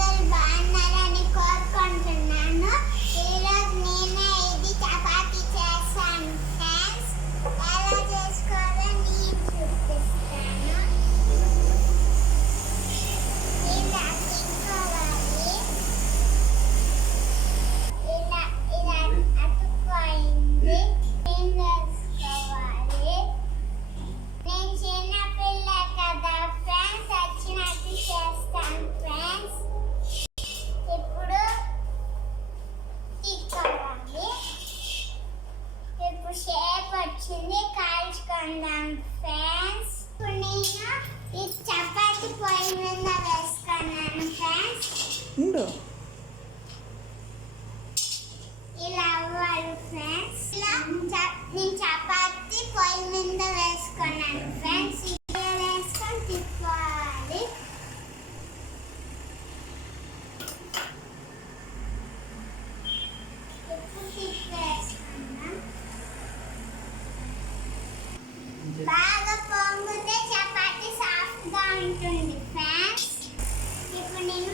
అందరూ బాగున్నారని కోరుకుంటున్నాను. ఈరోజు నేనే ఇది చపాతీ చేస్తాను ఫ్రెండ్స్. ఎలా చేసుకోవాలో నేను చూపిస్తాను. ఇలా తిప్పుకోవాలి. ఇలా అతుక్కోయింది. క్లీన్ చేసుకోవాలి. నేను చిన్నపిల్ల కదా ఫ్రెండ్స్, వచ్చినట్టు చేస్తాను ఫ్రెండ్స్. ఇప్పుడు తీసుకోవాలి. ఇప్పుడు షేప్ వచ్చింది, కాల్చుకుందాం ఫ్రెండ్స్. ఇప్పుడు నేను ఈ చపాతీ పొయ్యి మీద వేసుకున్నాను ఫ్రెండ్స్. ఇలా అవ్వాలి ఫ్రెండ్స్. ఇలా నేను చపాతీ పొయ్యి మీద వేసుకున్నాను ఫ్రెండ్స్. ఇలా వేసుకొని తిప్పాలి. ఇప్పుడు తిప్పేసుకున్నాం. బాగా పొంగితే చపాతీ సాఫ్ట్గా ఉంటుంది ఫ్రెండ్స్. ఇప్పుడు నేను